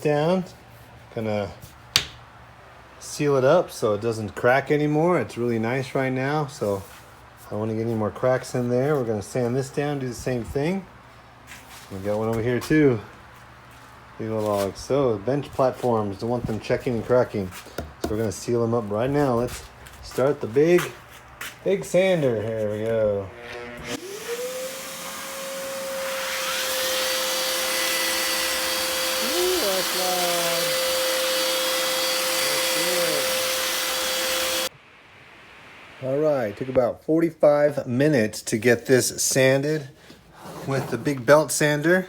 down. Gonna seal it up so it doesn't crack anymore. It's really nice right now, so I don't want to get any more cracks in there. We're gonna sand this down, do the same thing. We got one over here too. These little logs. So bench platforms, don't want them checking and cracking. So we're gonna seal them up right now. Let's start the big sander. Here we go. All right, took about 45 minutes to get this sanded with the big belt sander.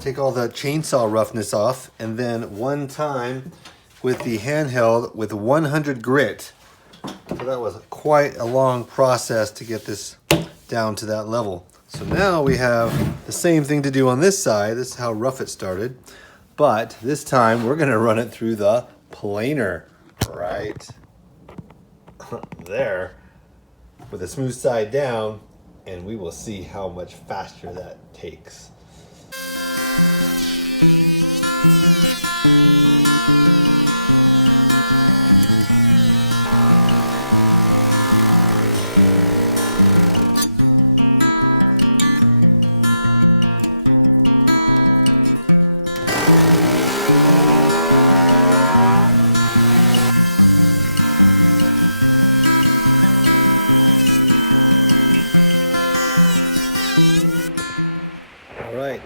Take all the chainsaw roughness off, and then one time with the handheld with 100 grit. So that was quite a long process to get this down to that level. So now we have the same thing to do on this side. This is how rough it started. But this time we're gonna run it through the planer right there with the smooth side down, and we will see how much faster that takes.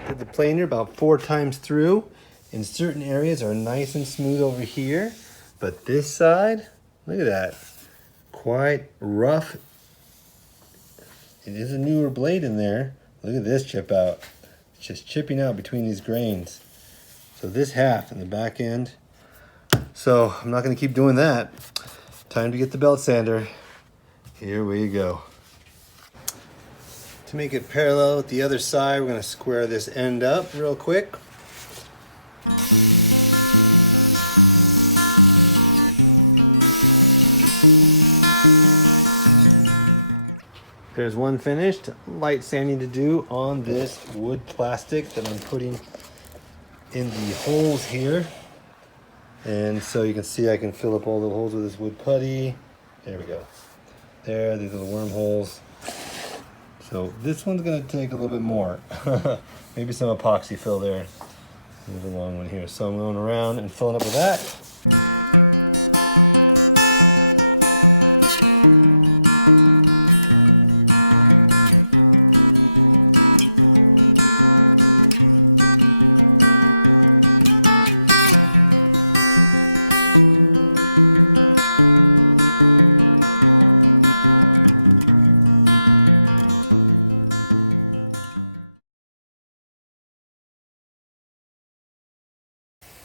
Did the planer about 4 times through. In certain areas are nice and smooth over here, but this side, look at that, quite rough. It is a newer blade in there. Look at this chip out. It's just chipping out between these grains. So this half in the back end. So I'm not going to keep doing that. Time to get the belt sander. Here we go. To make it parallel with the other side, we're going to square this end up real quick. There's one finished. Light sanding to do on this wood plastic that I'm putting in the holes here. And so you can see I can fill up all the holes with this wood putty. There we go. There, these are the wormholes. So this one's gonna take a little bit more. Maybe some epoxy fill there. There's a long one here. So I'm going around and filling up with that.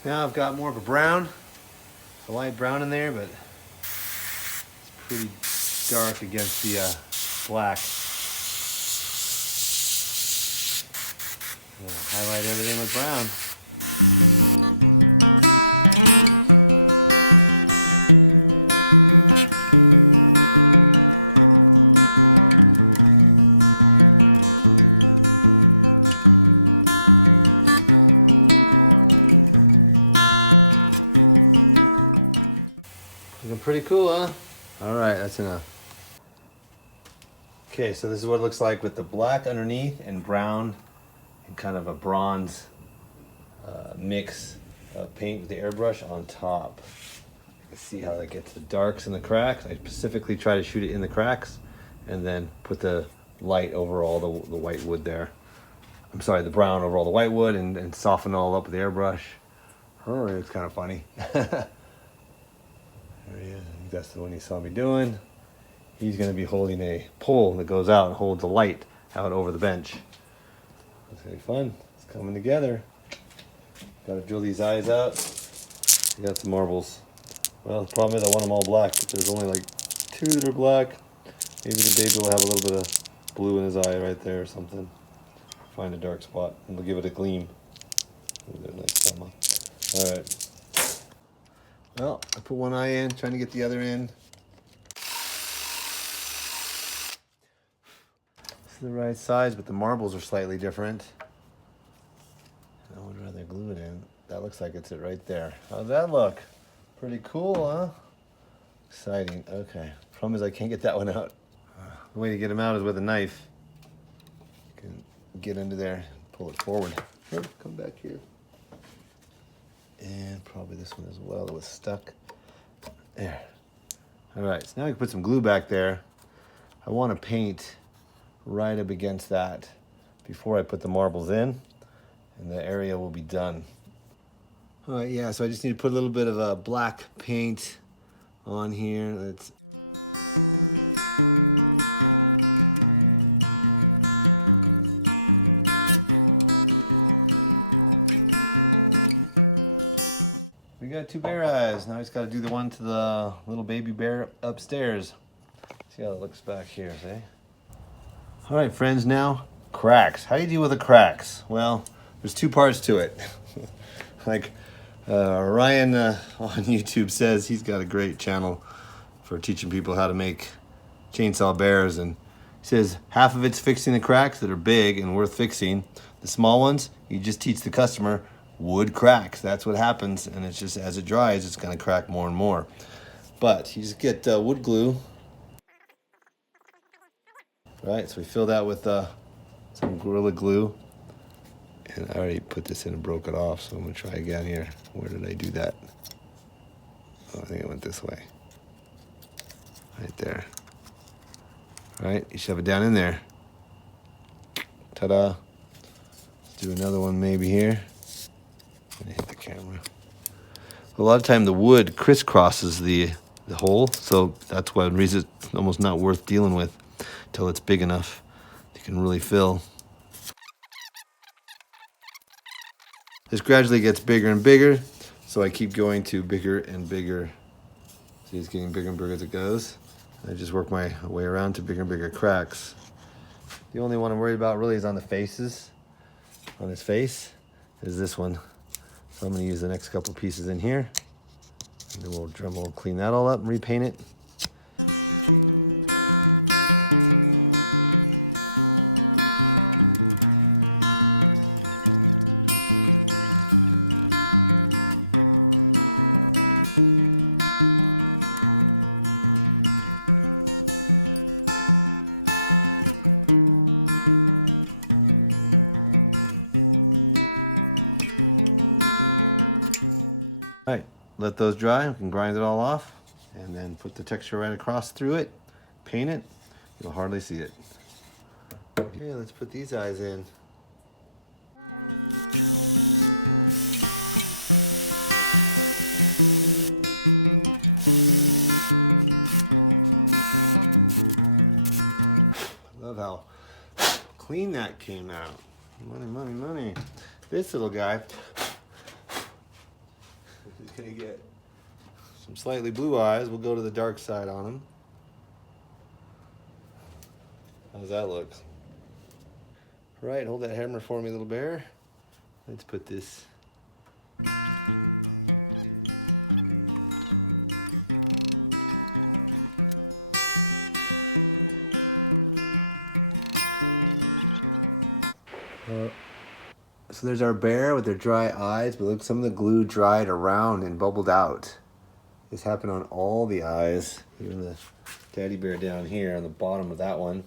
Now I've got more of a brown, a light brown in there, but it's pretty dark against the black. I'm gonna highlight everything with brown. Pretty cool, huh? All right, that's enough. Okay, so this is what it looks like with the black underneath and brown and kind of a bronze mix of paint with the airbrush on top. You can see how that gets the darks and the cracks. I specifically try to shoot it in the cracks and then put the light over all the white wood there. I'm sorry, the brown over all the white wood and soften it all up with the airbrush. Oh, it's kind of funny. There he is. I think that's the one you saw me doing. He's going to be holding a pole that goes out and holds a light out over the bench. It's going to be fun. It's coming together. Got to drill these eyes out. We got some marbles. Well, the problem is I want them all black, but there's only like 2 that are black. Maybe the baby will have a little bit of blue in his eye right there or something. Find a dark spot and we'll give it a gleam. All right. Well, I put one eye in, trying to get the other in. It's the right size, but the marbles are slightly different. I would rather glue it in. that looks like it's it right there. How's that look? Pretty cool, huh? Exciting. Okay. Problem is I can't get that one out. The way to get him out is with a knife. You can get into there, pull it forward. Come back here. And probably this one as well. It was stuck. There. All right, so now we can put some glue back there. I want to paint right up against that before I put the marbles in, and the area will be done. All right, yeah, so I just need to put a little bit of a black paint on here. We got two bear eyes. Now I just got to do the one to the little baby bear upstairs. See how it looks back here, see? All right, friends, now cracks. How do you deal with the cracks? Well, there's two parts to it. Like Ryan on YouTube says, he's got a great channel for teaching people how to make chainsaw bears, and he says half of it's fixing the cracks that are big and worth fixing. The small ones, you just teach the customer wood cracks. That's what happens, and it's just as it dries, it's going to crack more and more. But you just get wood glue. Right, so we fill that with some Gorilla Glue. And I already put this in and broke it off, so I'm gonna try again here. Where did I do that? Oh, I think it went this way. Right there. All right, you shove it down in there. Ta-da. Let's do another one maybe here. I'm gonna hit the camera. A lot of time the wood crisscrosses the hole, so that's one reason it's almost not worth dealing with until it's big enough you can really fill. This gradually gets bigger and bigger, so I keep going to bigger and bigger. See, it's getting bigger and bigger as it goes. I just work my way around to bigger and bigger cracks. The only one I'm worried about really is on the faces. On his face is this one. So I'm gonna use the next couple pieces in here. And then we'll clean that all up and repaint it. Let those dry, we can grind it all off, and then put the texture right across through it, paint it, you'll hardly see it. Okay, let's put these eyes in. I love how clean that came out. Money, money, money. This little guy is gonna get some slightly blue eyes. We'll go to the dark side on him. How's that look? All right, hold that hammer for me, little bear. Let's put this. So there's our bear with their dry eyes, but look, some of the glue dried around and bubbled out. This happened on all the eyes, even the teddy bear down here on the bottom of that one.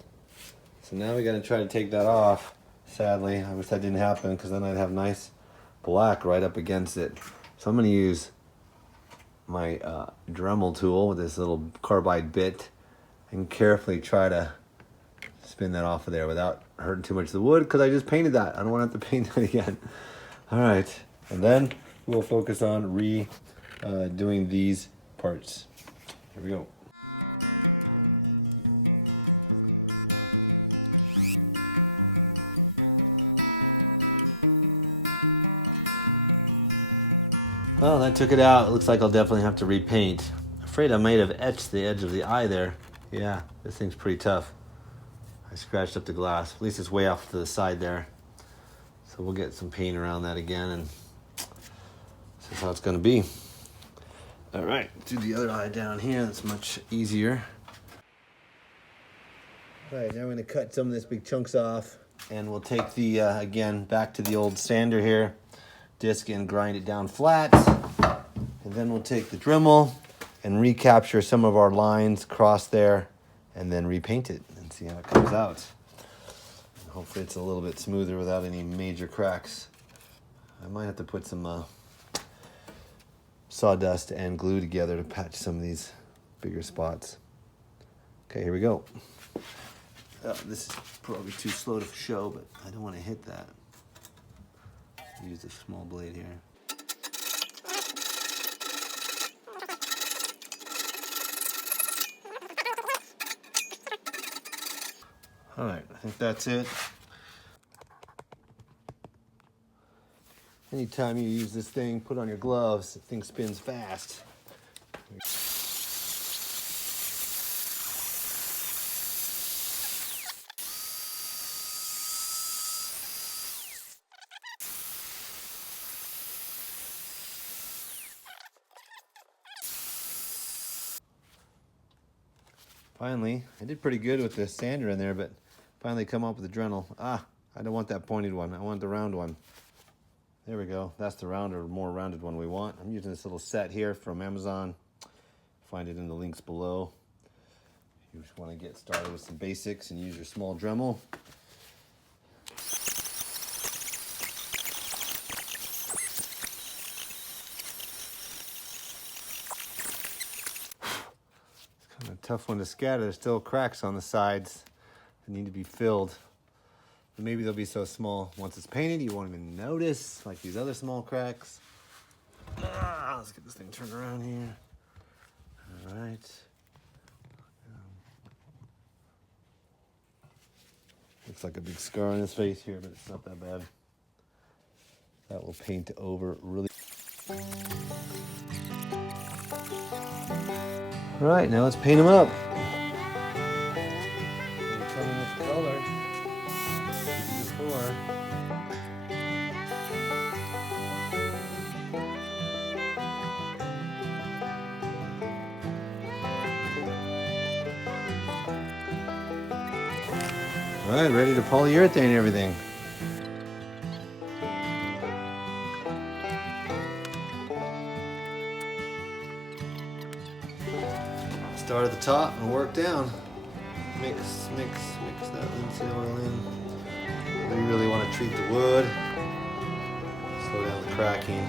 So now we gotta try to take that off. Sadly, I wish that didn't happen, because then I'd have nice black right up against it. So I'm gonna use my Dremel tool with this little carbide bit and carefully try to spin that off of there without hurting too much of the wood, because I just painted that. I don't want to have to paint that again. All right, and then we'll focus on doing these parts. Here we go. Well, that took it out. It looks like I'll definitely have to repaint. I'm afraid I might have etched the edge of the eye there. Yeah, this thing's pretty tough. I scratched up the glass. At least it's way off to the side there. So we'll get some paint around that again, and this is how it's gonna be. All right, do the other eye down here. That's much easier. All right, now we're gonna cut some of this big chunks off, and we'll take the, again, back to the old sander here. disc and grind it down flat. And then we'll take the Dremel and recapture some of our lines across there and then repaint it and see how it comes out. And hopefully it's a little bit smoother without any major cracks. I might have to put some sawdust and glue together to patch some of these bigger spots. Okay, here we go. This is probably too slow to show, but I don't want to hit that. Use a small blade here. All right, I think that's it. Anytime you use this thing, put on your gloves, the thing spins fast. Finally, I did pretty good with the sander in there, but finally come up with the Dremel. I don't want that pointed one. I want the round one. There we go. That's the rounder, more rounded one we want. I'm using this little set here from Amazon. Find it in the links below. You just want to get started with some basics and use your small Dremel. Kind of a tough one to scatter. There's still cracks on the sides that need to be filled. But maybe they'll be so small once it's painted you won't even notice, like these other small cracks. Let's get this thing turned around here. All right. Looks like a big scar on his face here, but it's not that bad. That will paint over really. All right, now let's paint him up. Tell him what color. Before. All right, ready to polyurethane everything. Start at the top and work down. Mix that linseed oil in. We really want to treat the wood. Slow down the cracking.